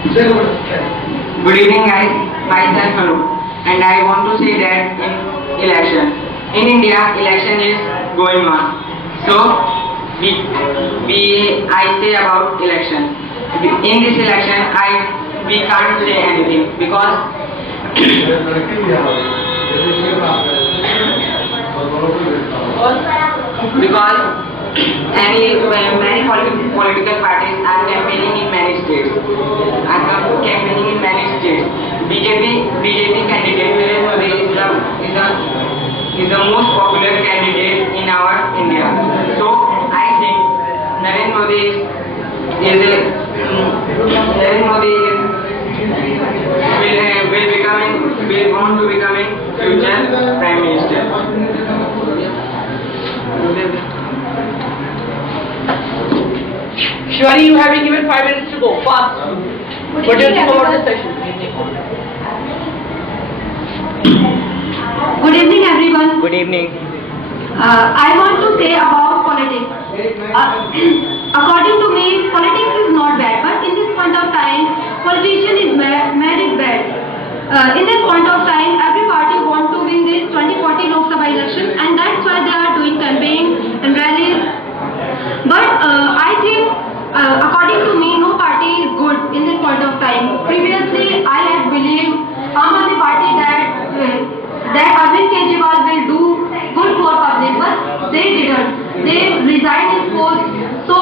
Good evening, guys. Myself Anup, and I want to say that in India, election is going on. So I say about election. In this election, we can't say anything because many political parties are campaigning in many states. BJP candidate Narendra Modi is the most popular candidate in our India. So I think Narendra Modi will want to becoming future Prime Minister. Shwari, you have been given 5 minutes to go. Fast. What do you think about this session? Good evening, everyone. Good evening. I want to say about politics. According to me, politics is not bad, but in this point of time, politician is made it bad. In this point of time, every party wants to win this 2040 Lok Sabha election, and that's why they are doing campaign and rallies. But I think, according to me, no party is good in this point of time. Previously, I had believed Aam Aadmi Party that Arvind Kejriwal will do good for public, but they didn't. They resigned his post. So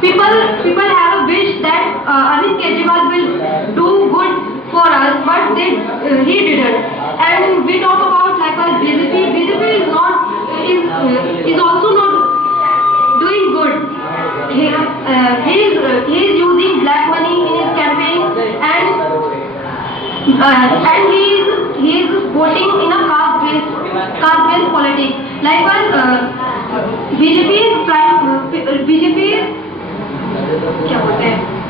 people have a wish that Arvind Kejriwal will do good for us, but he didn't. And we talk about like a BJP is also not doing good. He is using black money in his campaign, and he is voting in a caste-based politics. Likewise, BJP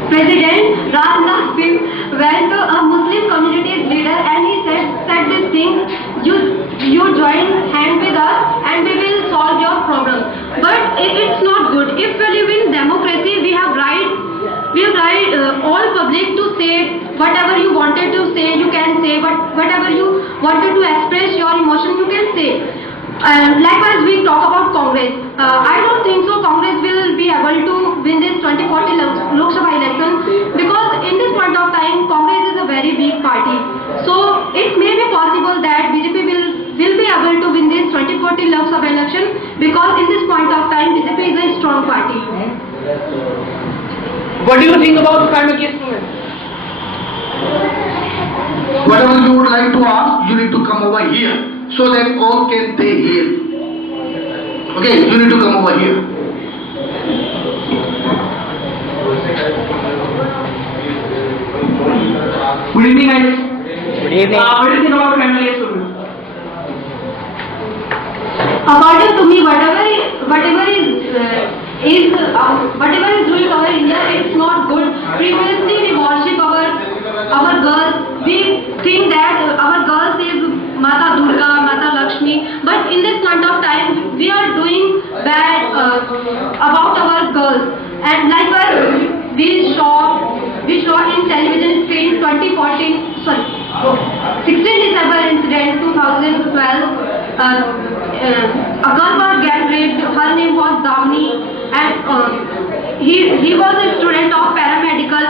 President Rajnath Singh went to a Muslim community's leader and he said this thing: you join hand with us and we will solve your problem. But it's not good. If we live in democracy, we have right all public to say whatever you wanted to say, you can say, but whatever you wanted to express your emotion, you can say. Likewise, we talk about Congress. I don't think so Congress will be able to win this 2040 Lok Sabha election, because in this point of time, Congress is a very big party. So it may be possible that BJP will be able to win this 2040 Lok Sabha election, because in this point of time, BJP is a strong party. What do you think about climate case movement? Whatever you would like to ask, you need to come over here, so that all can stay here. Okay, you need to come over here. Good evening, guys. Good evening. What do you think about climate case movement? According to me, whatever is doing our India, it's not good. Previously, we worship our girls. We think that our girls is Mata Durga, Mata Lakshmi. But in this point of time, we are doing bad about our girls. And likewise, we saw in television screen 16 December incident 2012. A girl was get raped. Her name was Damni, and he was a student of paramedical.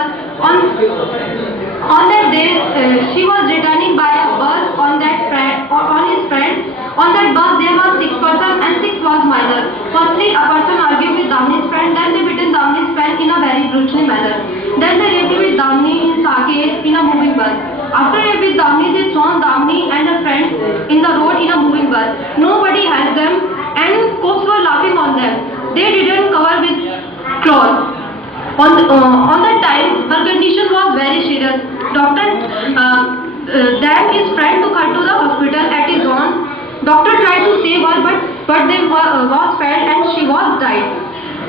On that day, she was returning by a bus on his friend. On that bus, there were 6 persons and 6 was minor. Firstly, a person argued with Damni's friend. Then they beaten Damni's friend in a very brutal manner. Then they raped with Damni in Saket in a moving bus. After rape with Damni, they thrown Damni and a friend in the road in a moving bus. Nobody helped them, and cops were laughing on them. They didn't cover with cloth. On that time, her condition was very serious. Then his friend took her to the hospital at his own. Doctor tried to save her, but they was failed and she was died.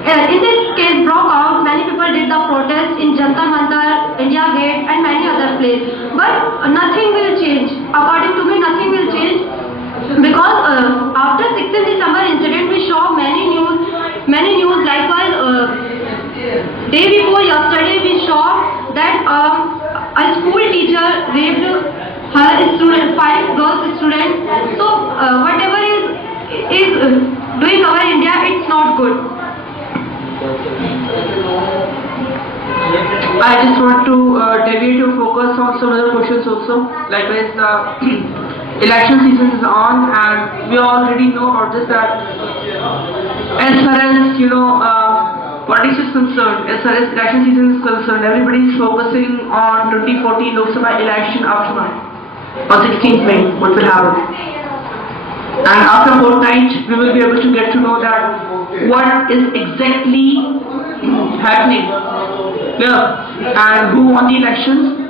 In this case broke out, many people did the protest in Jantar Mantar, India Gate, and many other places. But nothing will change. According to me, nothing will change, because after 16th December incident, we saw many news. Likewise, day before yesterday, we saw that a school teacher raped her student, 5 girls students. So whatever is doing our India, it's not good. I just want to deviate your focus on some other questions also. Likewise, election season is on, and we already know about this that as far as politics is concerned, as far as election season is concerned, everybody is focusing on 2014 Lok Sabha election aftermath on 16th May. What will happen? And after a fortnight, we will be able to get to know that what is exactly happening. Yeah, and who won the elections?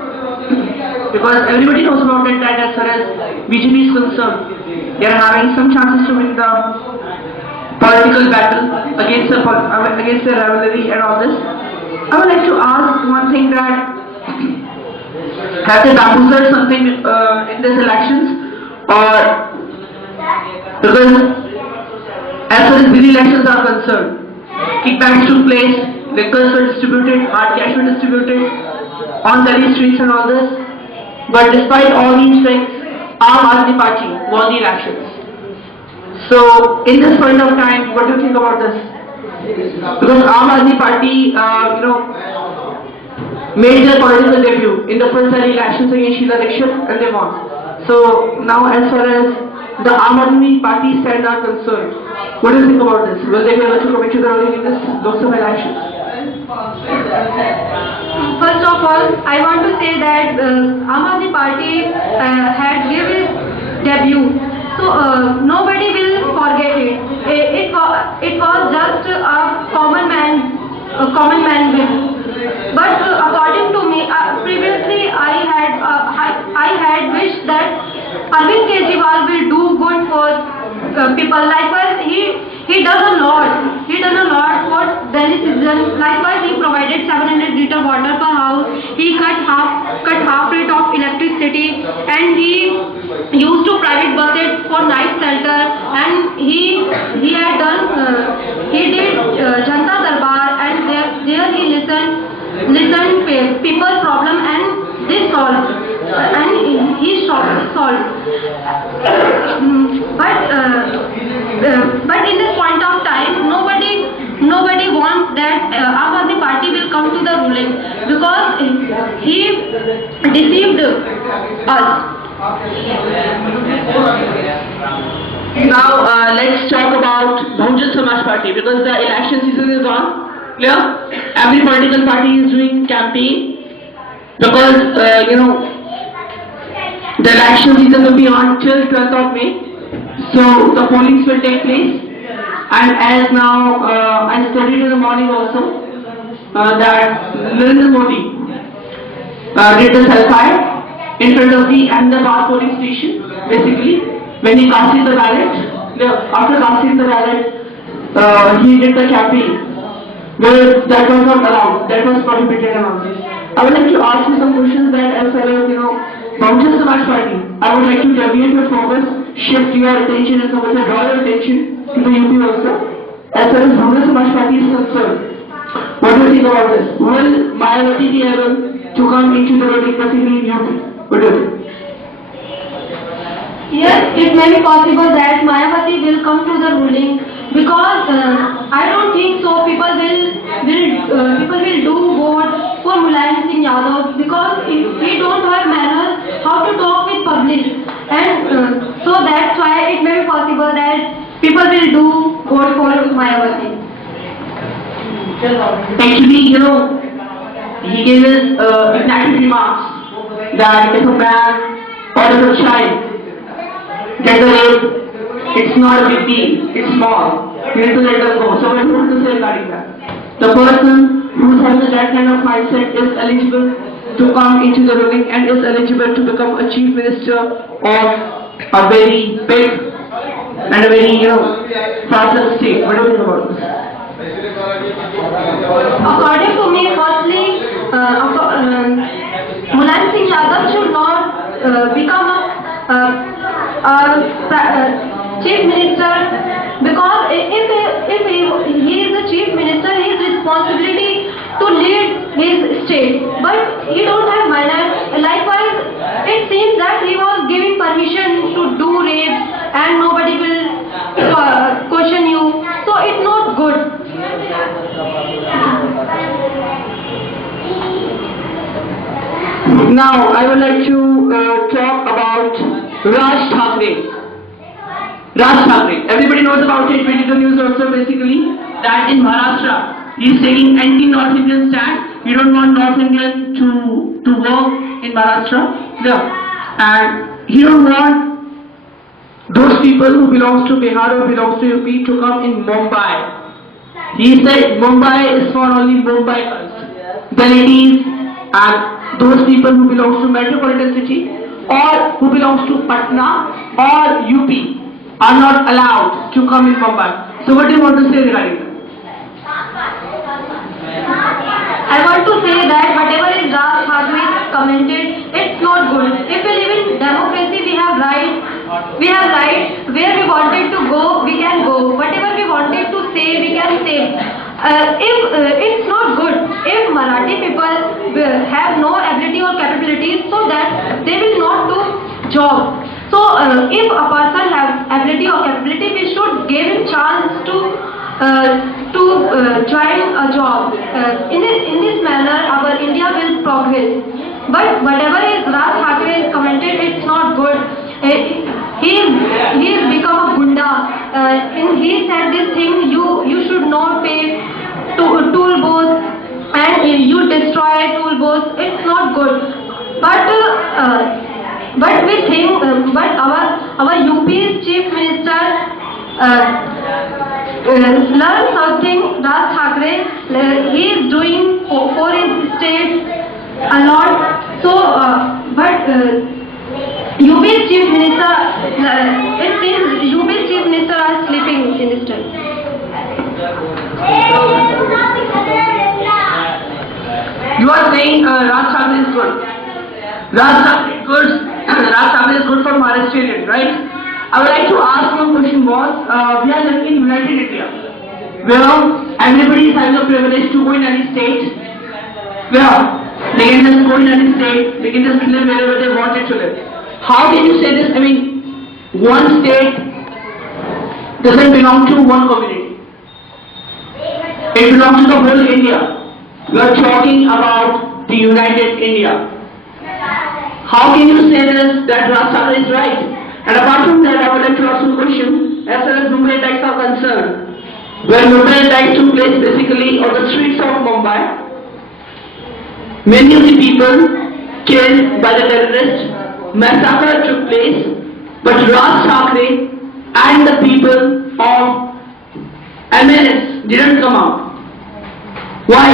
Because everybody knows about it that as far as BJP is concerned, they are having some chances to win the political battle against the rivalry and all this. I would like to ask one thing that have they bamboozled something in these elections, or because as far as these elections are concerned, kickbacks took place, liquors were distributed, hard cash were distributed on Delhi streets and all this. But despite all these things, Aam Aadmi Party won the elections. So in this point of time, what do you think about this? Because Aam Aadmi Party, made their political debut in the first Delhi elections against Sheila Dikshit and they won. So now as far as the Aam Aadmi Party stand are concerned, what do you think about this? Will they be able to commit to the ruling in this Lok Sabha elections? First of all, I want to say that Aam Aadmi Party had given its debut, so nobody will forget it. It was just a common man bill. But according to me, previously I had wished that Arvind Kejriwal will do good for people. Likewise, he does a lot. He does a lot for Delhi citizens. Likewise, he provided 700 liter water per house. He cut half rate of electricity, and he used to private buses for night shelter. And he did Janta Darbar, and there he listened people's problem and they solved. And he solved. But in this point of time, nobody wants that Aam Aadmi Party will come to the ruling, because he deceived us. Now let's talk about Bahujan Samaj Party, because the election season is on. Clear? Every political party is doing campaign because the election season will be on till 12th of May. So the pollings will take place. And as now I studied in the morning also that Narendra Modi did the selfie in front of the Ahmedabad polling station. Basically, when he casted the ballot, after casting the ballot, he did the campaign. Well, that was not allowed, that was prohibited and all this. I would like to ask you some questions that as far as Bahujan Samaj Party, I would like to deviate your focus, shift your attention and some draw your attention to the UP also. As far as Bahujan Samaj Party is concerned, what do you think about this? Will Mayawati be able to come into the ruling basically in UP? What do you think? Yes, it may be possible that Mayawati will come to the ruling, because I don't think so. People will do vote for Mulayam Singh Yadav, because he don't have manners how to talk with public, and so that's why it may be possible that people will do vote for Mayawati. Actually, he gave his exact remarks that if a man or if a child gets raped, it's not a big deal, it's small. You need to let them go. So what do you want to say regarding that? The person who is having that kind of mindset is eligible to come into the ruling and is eligible to become a chief minister of a very big and a very, fast state. What do you think about this? According to me, firstly, Mulayam Singh Yadav should not become a chief minister, because if he is the chief minister, his responsibility to lead his state, but he don't have minor. Likewise, it seems that he was giving permission to do rapes and nobody will question you. So it's not good. Now, I would like to talk about Raj Thackeray. Raj Thackeray. Everybody knows about it. We did the news also basically that in Maharashtra he is taking anti-North Indian stand. He don't want North Indian to work in Maharashtra. Yeah. And he don't want those people who belongs to Bihar or belongs to UP to come in Mumbai. He said Mumbai is for only Mumbaikars, the ladies and those people who belongs to metropolitan city or who belongs to Patna or UP are not allowed to come in Mumbai. So what do you want to say regarding that? I want to say that whatever is Raj Thackeray commented, it's not good. If we live in democracy, we have rights. We have rights. Where we wanted to go, we can go. Whatever we wanted to say, we can say. If it's not good, if Marathi people have no ability or capabilities, so that they will not do job. So if a person has ability or capability, we should give him chance to join a job. In this manner, our India will progress. But whatever is Raj Thackeray commented, it's not good. He has become a gunda. He said this thing: you should not pay toll booths and you destroy toll booths. It's not good. But we think, but our UP's chief minister learn something. Raj Thackeray, he is doing for his state a lot. So, UP's chief minister, it seems UP's chief minister are sleeping in this time. You are saying Raj Thackeray is good. Raj Thackeray is good for Maharashtrian, right? I would like to ask one question was, we are living in United India, where everybody is having a privilege to go in any state, where they can just go in any state, they can just live wherever they wanted to live. How can you say this? I mean, one state doesn't belong to one community. It belongs to the whole India. We are talking about the United India. How can you say this, that Raj Thackeray is right? And apart from that, I would like to ask you a question as far as Mumbai attacks are concerned. When Mumbai attacks took place basically on the streets of Mumbai, many of the people killed by the terrorists, massacre took place, but Raj Thackeray and the people of MNS didn't come out. Why?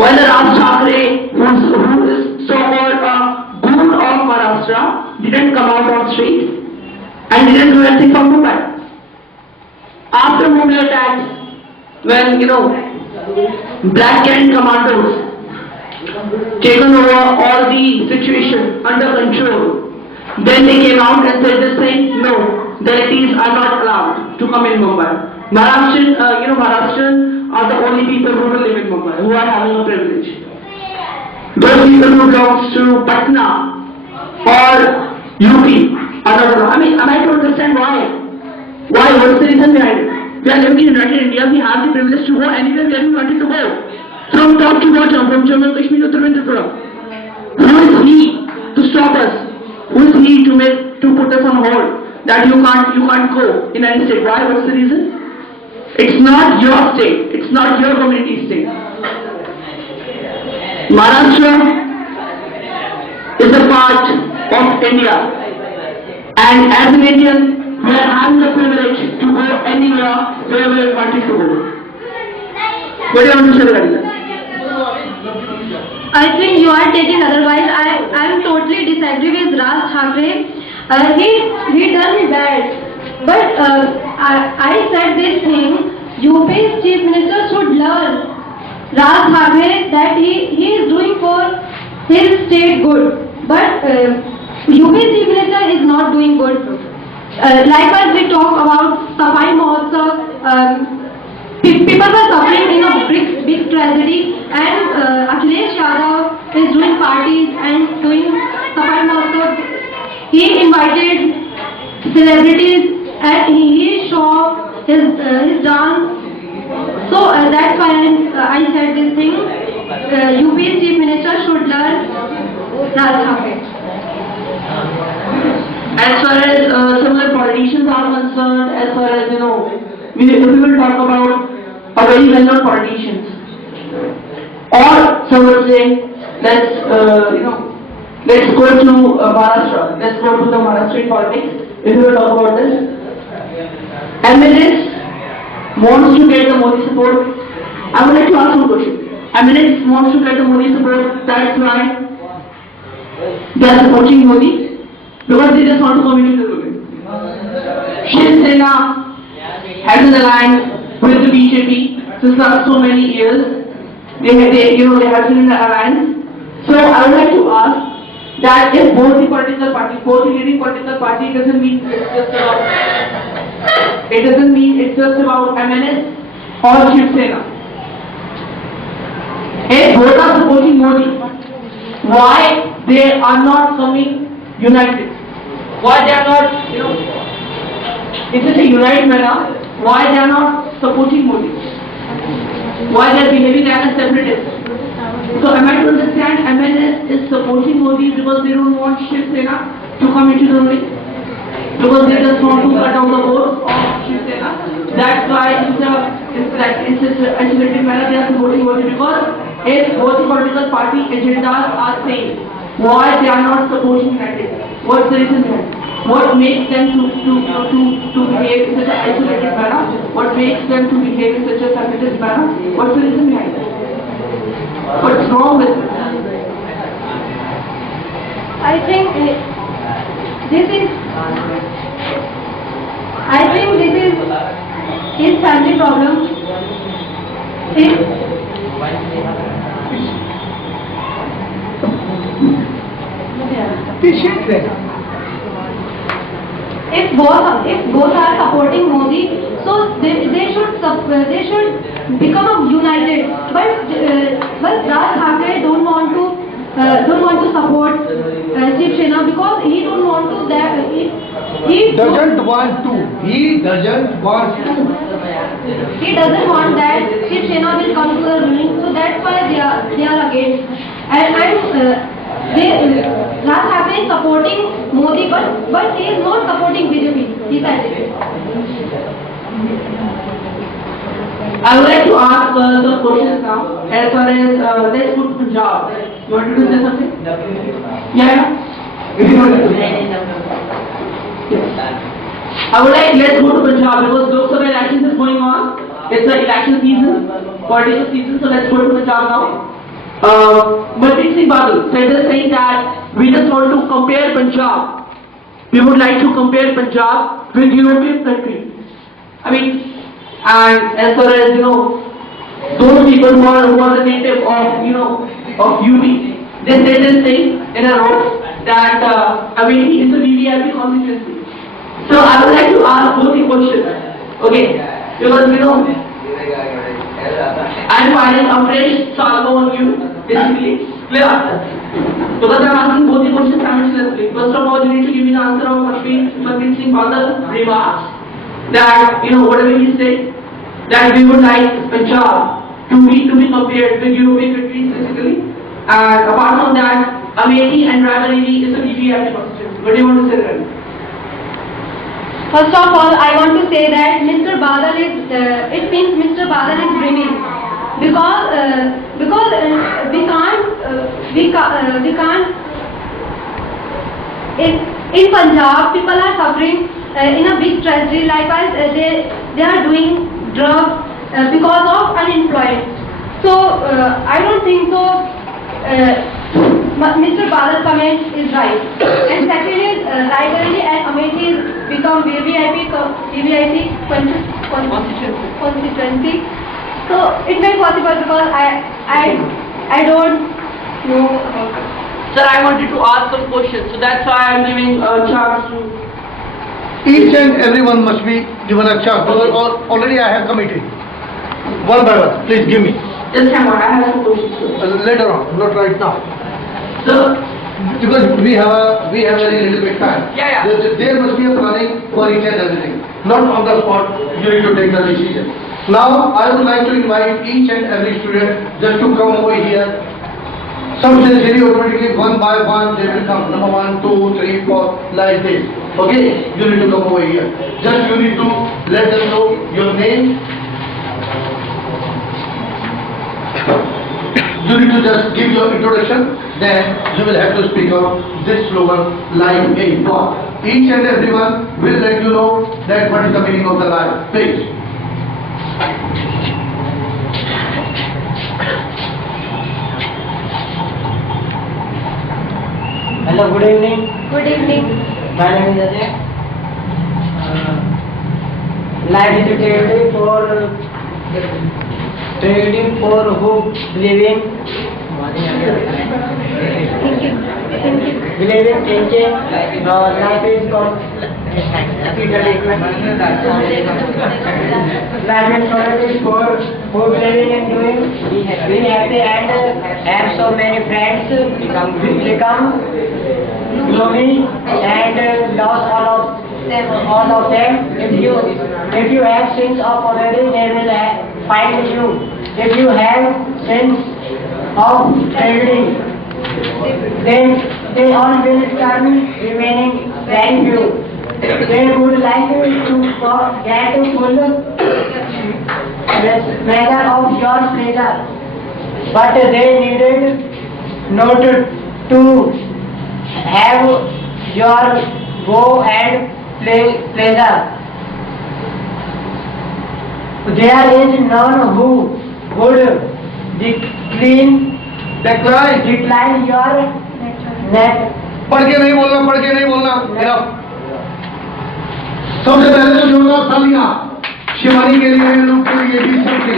Why the Raj Thackeray, who is so-called a goon of Maharashtra, didn't come out on street and didn't do anything for Mumbai? After Mumbai attacks, when Black Cat commandos taken over all the situation under control, then they came out and said this thing: no, the ladies are not allowed to come in Mumbai. Maharashtrian are the only people who will live in Mumbai, who are having a privilege. Those people who belong to Patna or UP are not allowed. I mean, am I to understand why? Why? What is the reason behind it? We are living in United India, we have the privilege to go anywhere where we wanted to go. From top to bottom, from Jammu and Kashmir to Trivandrum. Who is he to stop us? Who is he to put us on hold? That you can't go in any state. Why? What's the reason? It's not your state. It's not your community state. Maharashtra is a part of India. And as an Indian, we are having the privilege to go anywhere wherever we wanted to go. What do you want to say regarding that? I think you are taking otherwise. I am totally disagree with Raj Thackeray. He done bad. But I said this thing, UP's chief minister should learn Raj Thackeray that he is doing for his state good. But UP's chief minister is not doing good. Likewise, we talk about Safai Mahotsav. People were suffering in a big tragedy, and Akhilesh Yadav is doing parties and doing Safai Mahotsav. He invited celebrities and he showed his dance. So that's why I said this thing. UP's Chief Minister should learn Raj Thakre. As far as some of the politicians are concerned, as far as we will talk about a very well-known politicians, or some would say, let's go to Maharashtra. Let's go to the Maharashtrian politics. If we will talk about this, MNS wants to get the Modi support. I would like to ask one question. MNS wants to get the Modi support. That's why they are supporting Modi. Because they just want to come into the government. Shiv Sena has an alliance with the BJP since last so many years. They have been in the alliance. So I would like to ask that if both the political parties, both the leading political party, it doesn't mean it's just about MNS or Shiv Sena. If both are supporting Modi, why they are not coming united? Why they are not, is it a united manner? Why they are not supporting Modi? Why they are behaving as a separatist? So am I to understand MNS is supporting Modi because they don't want Shiv Sena to come into the ring? Because they just want to cut down the votes of Shiv Sena? That's why it's a isolated manner they are supporting Modi, because if both the political party agendas are same, why they are not supporting united? What's the reason behind? What makes them to behave in such an isolated manner? What makes them to behave in such a separatist manner? What's the reason behind it? What's wrong with it? I think this is his family problem. If both are supporting Modi, so they should become united. But Raj Thakre don't want to support Shiv Sena because he don't want to. He doesn't want to. He doesn't want to. He doesn't want that Shiv Sena will come to the ruling. So that's why they are against. Raj Thakre is supporting Modi, but he is not supporting BJP. He said it. I would like to ask some questions now. As far as let's go to Punjab. You want to say something? Yeah. If you want to. I would like let's go to Punjab because Lok Sabha elections is going on. It's the election season, political season. So let's go to Punjab now. Manpreet Singh Badal said saying that we just want to compare Punjab. We would like to compare Punjab with European countries. I mean, and as far as those people who are the native of UP, they say this thing in a row that Amethi is a VVIP constituency. So I would like to ask both the questions, okay? Because I'm filing a fresh salvo on you, basically. Clear? Because I'm asking both the questions simultaneously. First of all, you need to give me the answer of Manpreet Singh Badal's remarks that whatever he said, that we would like Punjab to be compared with European countries, basically. And apart from that, Amethi and Raebareli is a VVIP constituency. What do you want to say there? First of all, I want to say that Mr. Badal is, it means Mr. Badal is dreaming because we can't. In Punjab, people are suffering in a big tragedy. Likewise, they are doing drugs because of unemployment. So I don't think so. Mr. Badal's comment is right. And second is Raebareli and Amethi become VVIP constituency. So it may be possible because I don't know about it. Sir, I wanted to ask some questions, so that's why I'm giving a chance to. Each and everyone must be given a chance. Because already I have committed. One by one. Please give me. Just hang on, I have some questions to you. Later on, not right now. So, Because we have very little bit time. Yeah. There must be a planning for each and everything. Not on the spot, you need to take the decision. Now, I would like to invite each and every student just to come over here. Some say automatically one by one they will come. Number 1, 2, 3, 4, like this. Okay? You need to come over here. Just you need to let them know your name. You need to just give your introduction, then you will have to speak out this slogan, live in God. Each and everyone will let you know that what is the meaning of the life. Please. Hello, good evening. Good evening. My name is Ajay. Life is trading for who believe in believe in changing. Life is called life is trading for who believing in doing. Be happy and have so many friends. Become gloomy and lost all of them. If you have sins of already, they will find you. If you have sins of trading, then they all will turn remaining very few. They would like to get full measure of your pleasure, but they needed not to have your go and pleasure. There is none who would decline your net. पढ़ के नहीं बोलना enough. सबसे पहले तो जोरदार तालियां शिवानी के लिए, लोग के लिए भी सबके.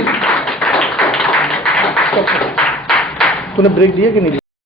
तूने ब्रेक दिया कि नहीं?